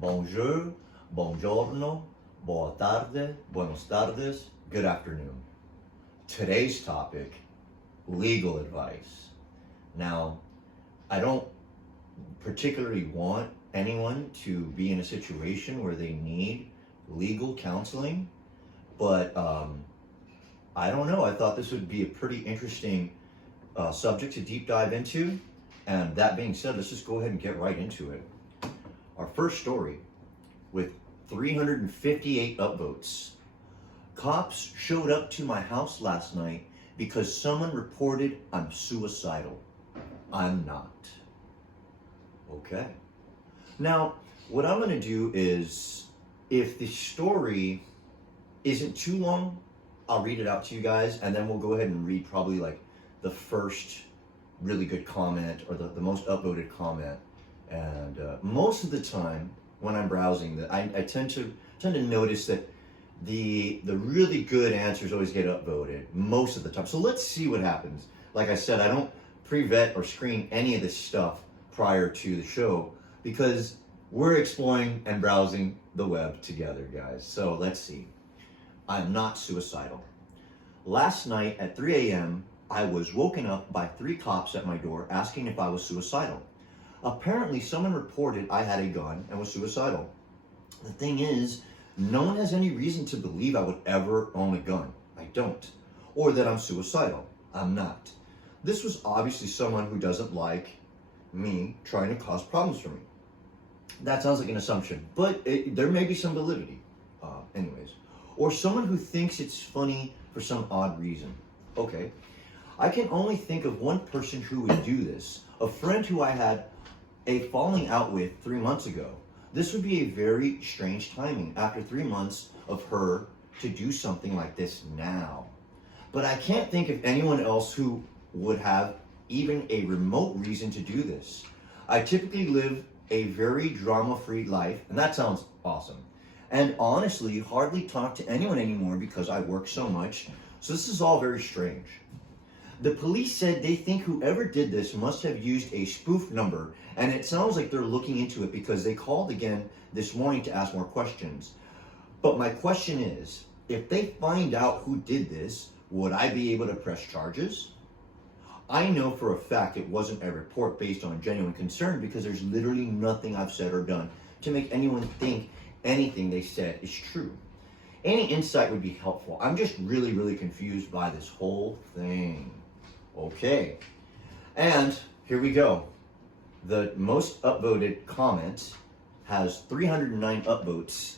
bonjour, buongiorno, boa tarde, buenos tardes, good afternoon. Today's topic, legal advice. Now, I don't particularly want anyone to be in a situation where they need legal counseling, but I don't know. I thought this would be a pretty interesting subject to deep dive into. And that being said, let's just go ahead and get right into it. Our first story, with 358 upvotes. Cops showed up to my house last night because someone reported I'm suicidal. I'm not. Okay. Now, what I'm going to do is, if the story isn't too long, I'll read it out to you guys, and then we'll go ahead and read probably like the first really good comment or the most upvoted comment. And most of the time when I'm browsing, I tend to notice that the really good answers always get upvoted most of the time. So let's see what happens. Like I said, I don't pre-vet or screen any of this stuff prior to the show because we're exploring and browsing the web together, guys. So let's see. I'm not suicidal. Last night at 3 a.m., I was woken up by 3 cops at my door asking if I was suicidal. Apparently, someone reported I had a gun and was suicidal. The thing is, no one has any reason to believe I would ever own a gun. I don't. Or that I'm suicidal. I'm not. This was obviously someone who doesn't like me trying to cause problems for me. That sounds like an assumption, but there may be some validity. Anyways. Or someone who thinks it's funny for some odd reason. Okay. I can only think of one person who would do this. A friend who I had a falling out with 3 months ago. This would be a very strange timing after 3 months of her to do something like this now. But I can't think of anyone else who would have even a remote reason to do this. I typically live a very drama-free life, and that sounds awesome. And honestly, hardly talk to anyone anymore because I work so much. So this is all very strange. The police said they think whoever did this must have used a spoof number, and it sounds like they're looking into it because they called again this morning to ask more questions. But my question is, if they find out who did this, would I be able to press charges? I know for a fact it wasn't a report based on genuine concern because there's literally nothing I've said or done to make anyone think anything they said is true. Any insight would be helpful. I'm just really, really confused by this whole thing. Okay, and here we go. The most upvoted comment has 309 upvotes.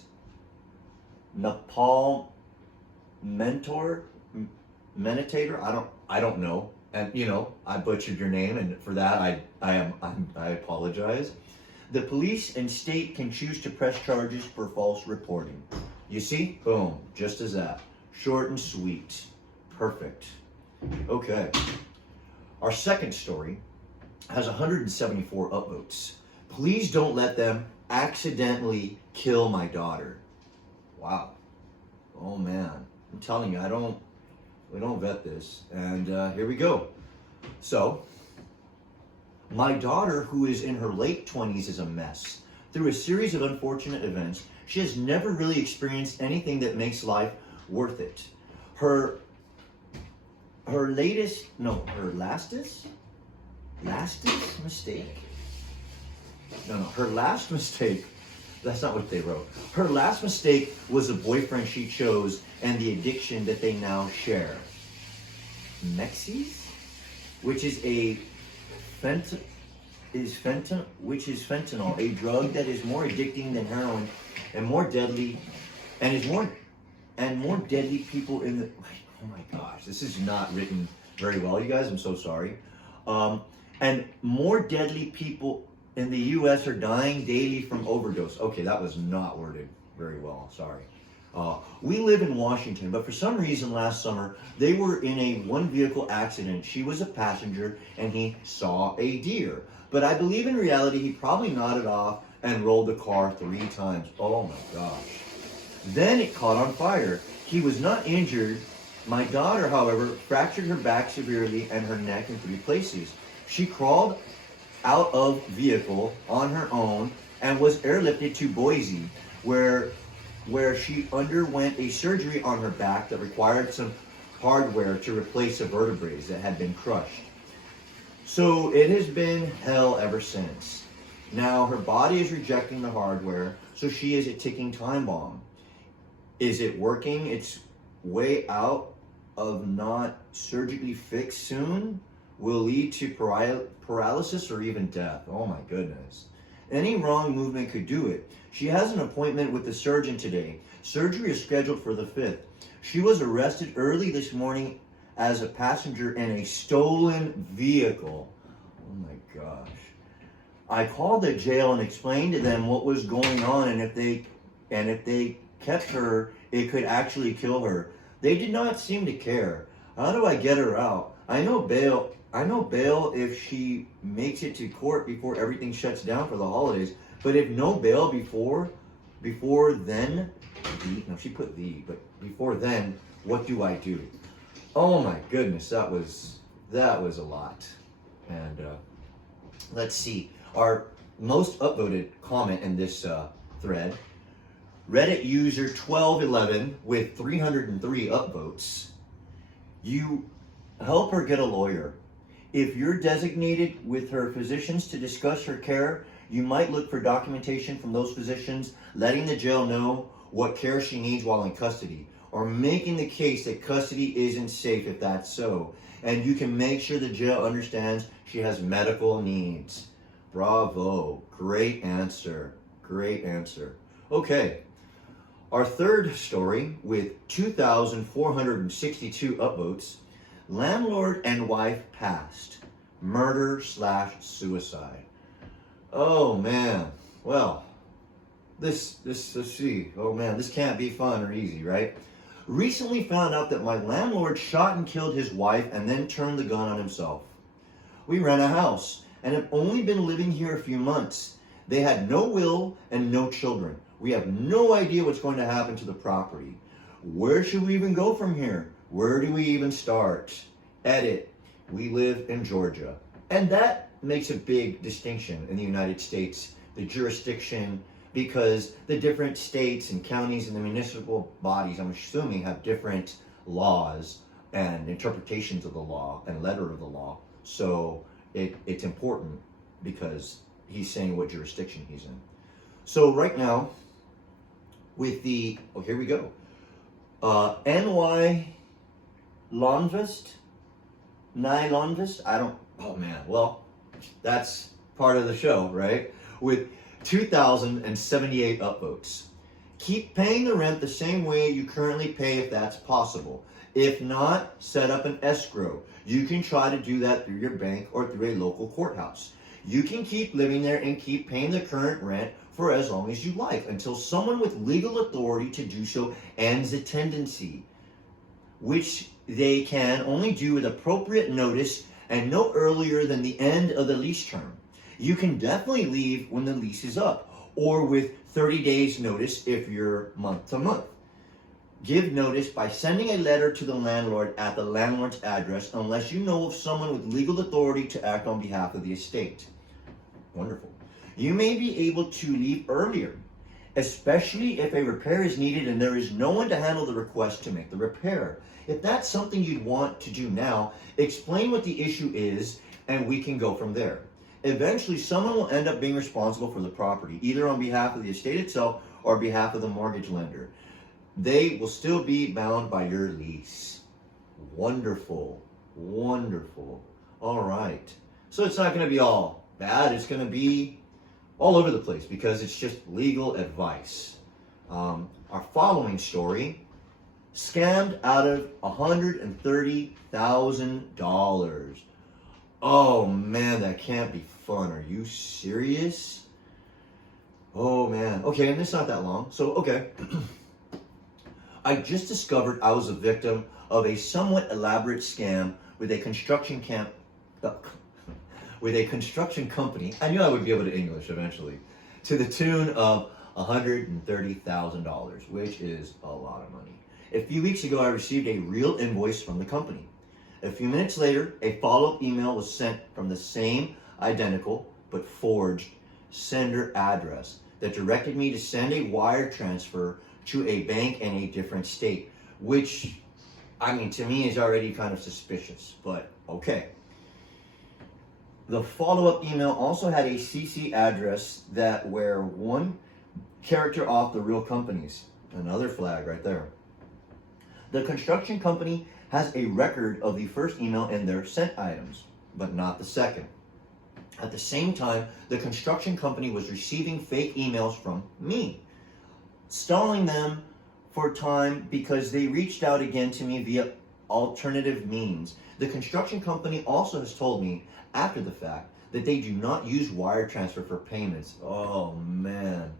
Nepal Mentor, Meditator, I don't know. And you know, I butchered your name, and for that I apologize. The police and state can choose to press charges for false reporting. You see? Boom, just as that. Short and sweet. Perfect. Okay. Our second story has 174 upvotes. Please don't let them accidentally kill my daughter. Wow. Oh man. I'm telling you, we don't vet this. And here we go. So, my daughter, who is in her late 20s, is a mess. Through a series of unfortunate events, she has never really experienced anything that makes life worth it. Her last mistake, that's not what they wrote. Her last mistake was a boyfriend she chose and the addiction that they now share. Mexies, which is fentanyl, a drug that is more addicting than heroin and more deadly people in the, oh my gosh, this is not written very well, you guys, I'm so sorry. And more deadly people in the US are dying daily from overdose. Okay, that was not worded very well, sorry. We live in Washington, but for some reason last summer, they were in a one-vehicle accident. She was a passenger, and he saw a deer. But I believe in reality, he probably nodded off and rolled the car 3 times. Oh my gosh. Then it caught on fire. He was not injured. My daughter, however, fractured her back severely and her neck in 3 places. She crawled out of vehicle on her own and was airlifted to Boise, where she underwent a surgery on her back that required some hardware to replace the vertebrae that had been crushed. So it has been hell ever since. Now her body is rejecting the hardware, so she is a ticking time bomb. Is it working its way out of not surgically fixed soon? Will lead to paralysis or even death. Oh my goodness. Any wrong movement could do it. She has an appointment with the surgeon today. Surgery is scheduled for the 5th. She was arrested early this morning as a passenger in a stolen vehicle. Oh my gosh. I called the jail and explained to them what was going on, and if they kept her, it could actually kill her. They did not seem to care. How do I get her out? I know bail if she makes it to court before everything shuts down for the holidays. But if no bail before then, she put but before then, what do I do? Oh my goodness, that was a lot. And let's see, our most upvoted comment in this thread, Reddit user 1211 with 303 upvotes. You help her get a lawyer. If you're designated with her physicians to discuss her care, you might look for documentation from those physicians letting the jail know what care she needs while in custody, or making the case that custody isn't safe if that's so. And you can make sure the jail understands she has medical needs. Bravo. Great answer. Great answer. Okay. Our third story with 2,462 upvotes. Landlord and wife passed. Murder/suicide. Oh man. Well, let's see. Oh man, this can't be fun or easy, right? Recently found out that my landlord shot and killed his wife and then turned the gun on himself. We rent a house and have only been living here a few months. They had no will and no children. We have no idea what's going to happen to the property. Where should we even go from here? Where do we even start? Edit. We live in Georgia. And that makes a big distinction in the United States, the jurisdiction, because the different states and counties and the municipal bodies, I'm assuming, have different laws and interpretations of the law and letter of the law. So it's important because he's saying what jurisdiction he's in. So right now, with the, here we go. NY Lonvest, well, that's part of the show, right? With 2,078 upvotes. Keep paying the rent the same way you currently pay if that's possible. If not, set up an escrow. You can try to do that through your bank or through a local courthouse. You can keep living there and keep paying the current rent for as long as you like until someone with legal authority to do so ends the tenancy, which they can only do with appropriate notice and no earlier than the end of the lease term. You can definitely leave when the lease is up, or with 30 days notice if you're month to month. Give notice by sending a letter to the landlord at the landlord's address unless you know of someone with legal authority to act on behalf of the estate. Wonderful. You may be able to leave earlier, especially if a repair is needed and there is no one to handle the request to make the repair. If that's something you'd want to do now, explain what the issue is and we can go from there. Eventually, someone will end up being responsible for the property, either on behalf of the estate itself or on behalf of the mortgage lender. They will still be bound by your lease. Wonderful. Wonderful. All right. So it's not going to be all bad. It's going to be all over the place because it's just legal advice. Our following story, scammed out of $130,000. Oh man, that can't be fun. Are you serious? Oh man. Okay, and it's not that long. So, okay. I just discovered I was a victim of a somewhat elaborate scam with a construction company. I knew I would be able to English eventually, to the tune of $130,000, which is a lot of money. A few weeks ago, I received a real invoice from the company. A few minutes later, a follow-up email was sent from the same identical but forged sender address that directed me to send a wire transfer to a bank in a different state, which, I mean, to me is already kind of suspicious, but okay. The follow-up email also had a CC address that were one character off the real companies. Another flag right there. The construction company has a record of the first email in their sent items, but not the second. At the same time, the construction company was receiving fake emails from me, stalling them for time because they reached out again to me via alternative means. The construction company also has told me after the fact that they do not use wire transfer for payments. Oh man.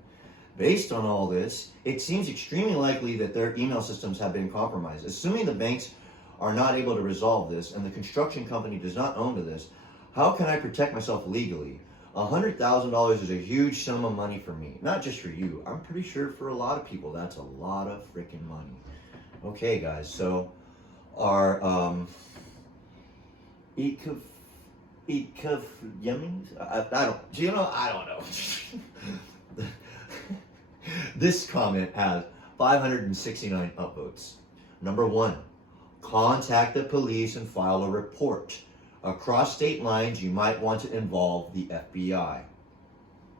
Based on all this, it seems extremely likely that their email systems have been compromised. Assuming the banks are not able to resolve this and the construction company does not own to this, how can I protect myself legally? $100,000 is a huge sum of money for me. Not just for you. I'm pretty sure for a lot of people, that's a lot of freaking money. Okay, guys, so our I don't know. This comment has 569 upvotes. Number 1, contact the police and file a report. Across state lines, you might want to involve the FBI.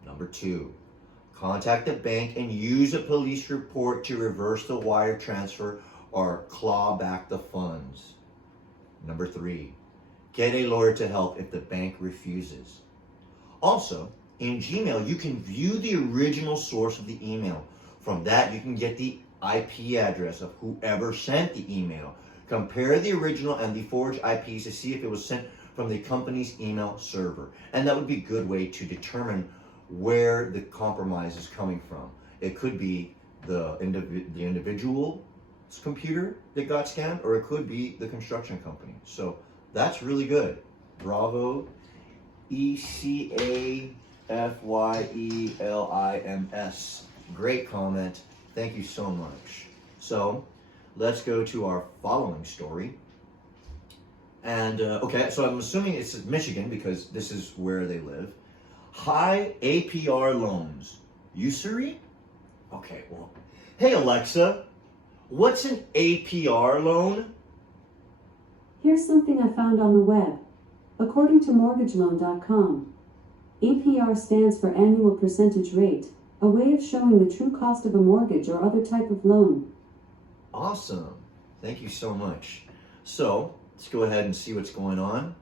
Number 2, contact the bank and use a police report to reverse the wire transfer or claw back the funds. Number 3, get a lawyer to help if the bank refuses. Also, in Gmail, you can view the original source of the email. From that, you can get the IP address of whoever sent the email. Compare the original and the forged IPs to see if it was sent from the company's email server. And that would be a good way to determine where the compromise is coming from. It could be the individual's computer that got scammed, or it could be the construction company. So that's really good. Bravo, ECAFYELIMS. Great comment. Thank you so much. So let's go to our following story. And okay, so I'm assuming it's Michigan because this is where they live. High APR loans. Usury? Okay, well, hey Alexa, what's an APR loan? Here's something I found on the web. According to mortgageloan.com, APR stands for annual percentage rate, a way of showing the true cost of a mortgage or other type of loan. Awesome. Thank you so much. So let's go ahead and see what's going on.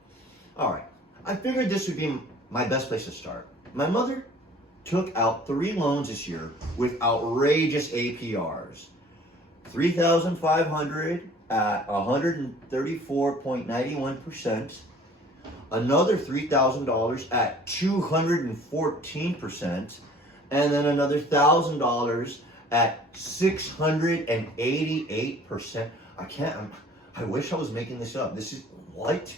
All right. I figured this would be my best place to start. My mother took out 3 loans this year with outrageous APRs. $3,500 at 134.91%. Another $3,000 at 214%. And then another $1,000 at 688%. I wish I was making this up. This is what?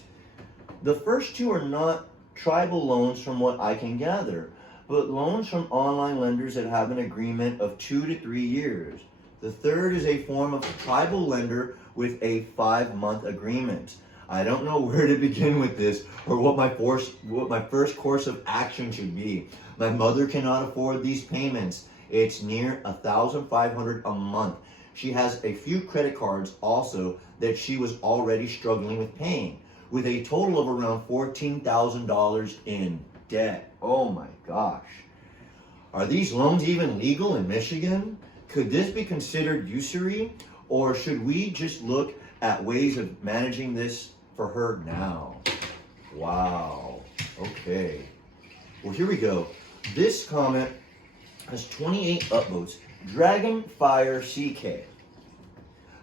The first 2 are not tribal loans from what I can gather, but loans from online lenders that have an agreement of 2 to 3 years. The third is a form of tribal lender with a 5-month agreement. I don't know where to begin with this or what my first course of action should be. My mother cannot afford these payments. It's near $1,500 a month. She has a few credit cards also that she was already struggling with paying, with a total of around $14,000 in debt. Oh my gosh. Are these loans even legal in Michigan? Could this be considered usury, or should we just look at ways of managing this for her now? Wow. Okay. Well, here we go. This comment has 28 upvotes. Dragonfire CK.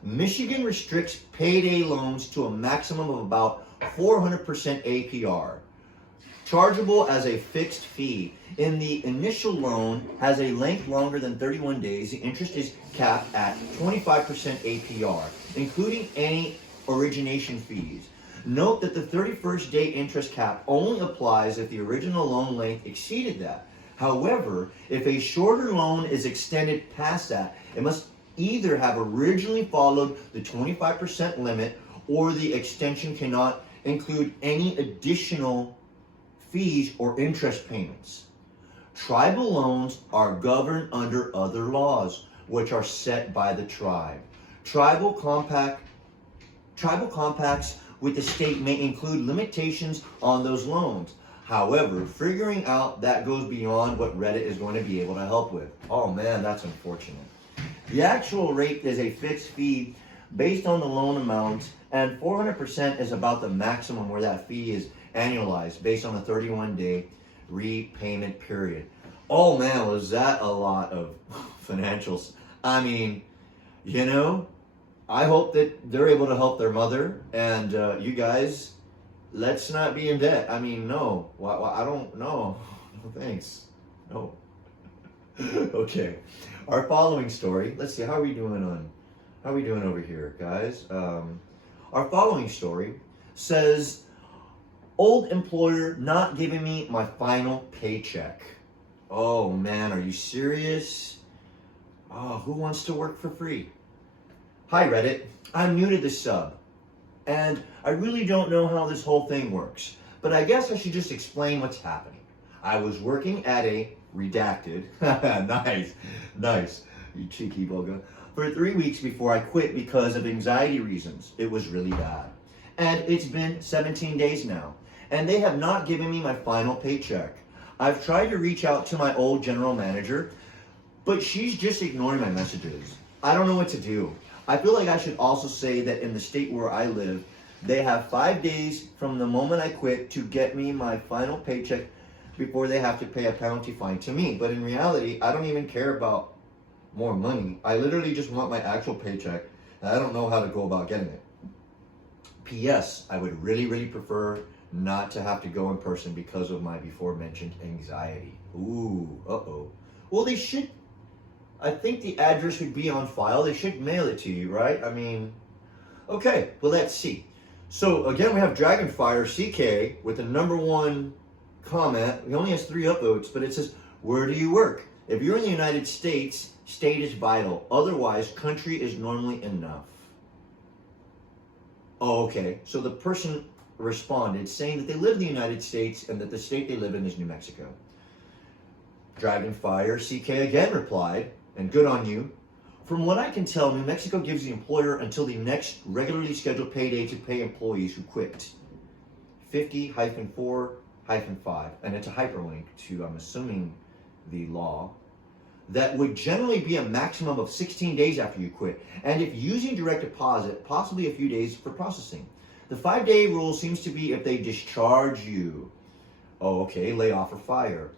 Michigan restricts payday loans to a maximum of about 400% APR, chargeable as a fixed fee. In the initial loan has a length longer than 31 days. The interest is capped at 25% APR, including any origination fees. Note that the 31st day interest cap only applies if the original loan length exceeded that. However, if a shorter loan is extended past that, it must either have originally followed the 25% limit, or the extension cannot include any additional fees or interest payments. Tribal loans are governed under other laws, which are set by the tribe. Tribal compacts with the state may include limitations on those loans. However, figuring out that goes beyond what Reddit is going to be able to help with. Oh man, that's unfortunate. The actual rate is a fixed fee based on the loan amount, and 400% is about the maximum where that fee is annualized based on a 31-day repayment period. Oh man, was that a lot of financials. I mean, you know, I hope that they're able to help their mother, and you guys, let's not be in debt. I mean, no, I don't know. No, thanks. No. Okay, our following story. Let's see, how are we doing over here, guys? Our following story says, old employer not giving me my final paycheck. Oh man, are you serious? Oh, who wants to work for free? Hi Reddit, I'm new to this sub, and I really don't know how this whole thing works, but I guess I should just explain what's happening. I was working at a redacted, nice, you cheeky bugger, for 3 weeks before I quit because of anxiety reasons. It was really bad. And it's been 17 days now, and they have not given me my final paycheck. I've tried to reach out to my old general manager, but she's just ignoring my messages. I don't know what to do. I feel like I should also say that in the state where I live, they have 5 days from the moment I quit to get me my final paycheck before they have to pay a penalty fine to me. But in reality, I don't even care about more money. I literally just want my actual paycheck, and I don't know how to go about getting it. P.S. I would really prefer not to have to go in person because of my before mentioned anxiety. Ooh, uh-oh. Well, they should, I think the address would be on file. They should mail it to you, right? I mean, okay, well, let's see. So again, we have Dragonfire CK with the #1 comment. He only has 3 upvotes, but it says, where do you work? If you're in the United States, state is vital. Otherwise, country is normally enough. Oh, okay. So the person responded saying that they live in the United States and that the state they live in is New Mexico. Dragonfire CK again replied, and good on you. From what I can tell, New Mexico gives the employer until the next regularly scheduled payday to pay employees who quit. 50-4-5, and it's a hyperlink to, I'm assuming, the law. That would generally be a maximum of 16 days after you quit, and if using direct deposit, possibly a few days for processing. The 5-day rule seems to be if they discharge you. Oh, okay, layoff or fire.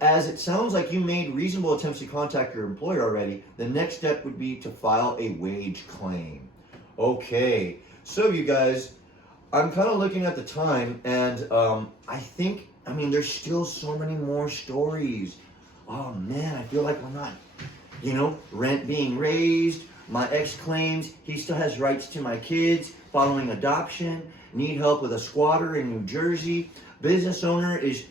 As it sounds like you made reasonable attempts to contact your employer already, the next step would be to file a wage claim. Okay, so you guys, I'm kind of looking at the time, and I mean, there's still so many more stories. Oh man, I feel like we're not, rent being raised, my ex claims he still has rights to my kids, following adoption, need help with a squatter in New Jersey, business owner is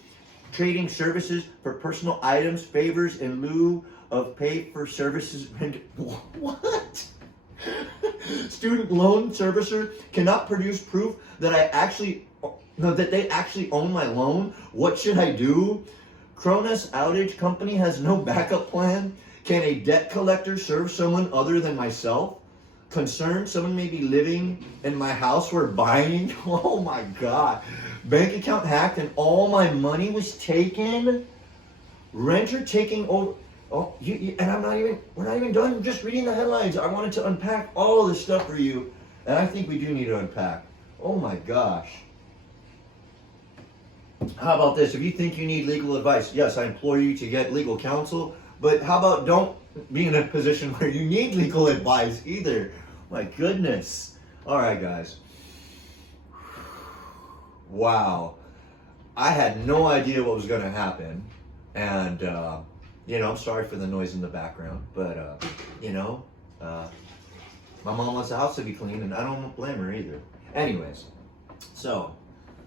trading services for personal items, favors in lieu of pay for services. What? Student loan servicer cannot produce proof that they actually own my loan. What should I do? Cronus outage company has no backup plan. Can a debt collector serve someone other than myself? Concerned someone may be living in my house we're buying. Oh my God. Bank account hacked and all my money was taken. Renter taking over. Oh, and we're not even done just reading the headlines. I wanted to unpack all of this stuff for you. And I think we do need to unpack. Oh my gosh. How about this? If you think you need legal advice, yes, I implore you to get legal counsel. But how about don't be in a position where you need legal advice either? My goodness. All right, guys. Wow. I had no idea what was going to happen. And, I'm sorry for the noise in the background. But, my mom wants the house to be clean, and I don't blame her either. Anyways, so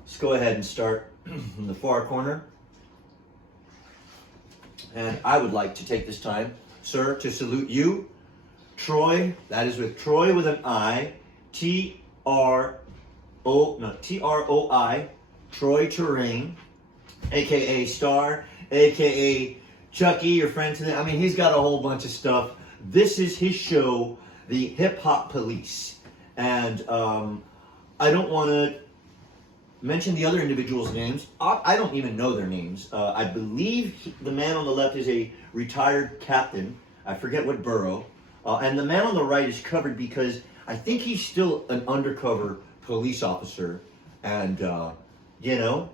let's go ahead and start in the far corner. And I would like to take this time, sir, to salute you, Troy. That is with Troy with an I, T-R-O-I, Troy Terrain, aka Star aka Chucky, your friend today. I mean, he's got a whole bunch of stuff. This is his show, the Hip Hop Police. And I don't want to mention the other individuals' names. I don't even know their names. I believe the man on the left is a retired captain. I forget what borough. And the man on the right is covered because I think he's still an undercover police officer. And, you know,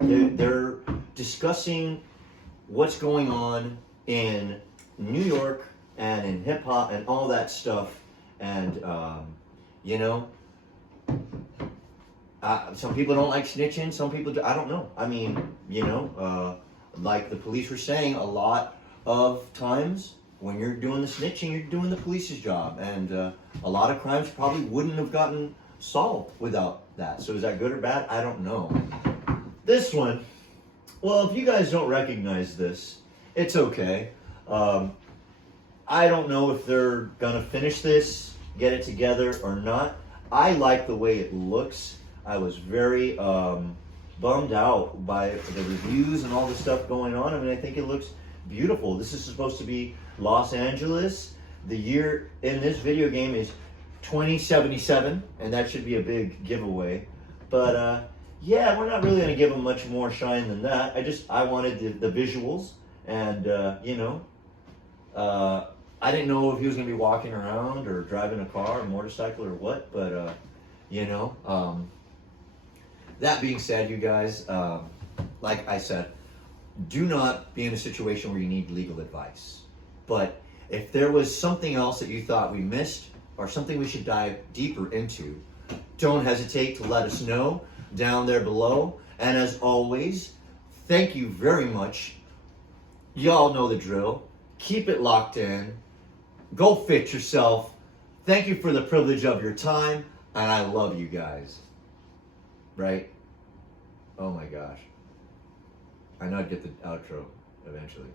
they're discussing what's going on in New York and in hip hop and all that stuff. And, you know, some people don't like snitching. Some people do. I don't know. I mean, you know, like the police were saying, a lot of times when you're doing the snitching, you're doing the police's job. And a lot of crimes probably wouldn't have gotten solved without that. So is that good or bad? I don't know. This one, well, if you guys don't recognize this, it's okay. I don't know if they're gonna finish this, get it together or not. I like the way it looks. I was very bummed out by the reviews and all the stuff going on. I mean, I think it looks beautiful. This is supposed to be Los Angeles. The year in this video game is 2077, and that should be a big giveaway. But yeah, we're not really going to give them much more shine than that. I wanted the visuals, and you know, I didn't know if he was going to be walking around or driving a car, a motorcycle, or what. But you know, that being said, you guys, like I said, do not be in a situation where you need legal advice. But if there was something else that you thought we missed or something we should dive deeper into, don't hesitate to let us know down there below. And as always, thank you very much. Y'all know the drill. Keep it locked in. Go fit yourself. Thank you for the privilege of your time. And I love you guys. Right? Oh my gosh. I know I'd get the outro eventually.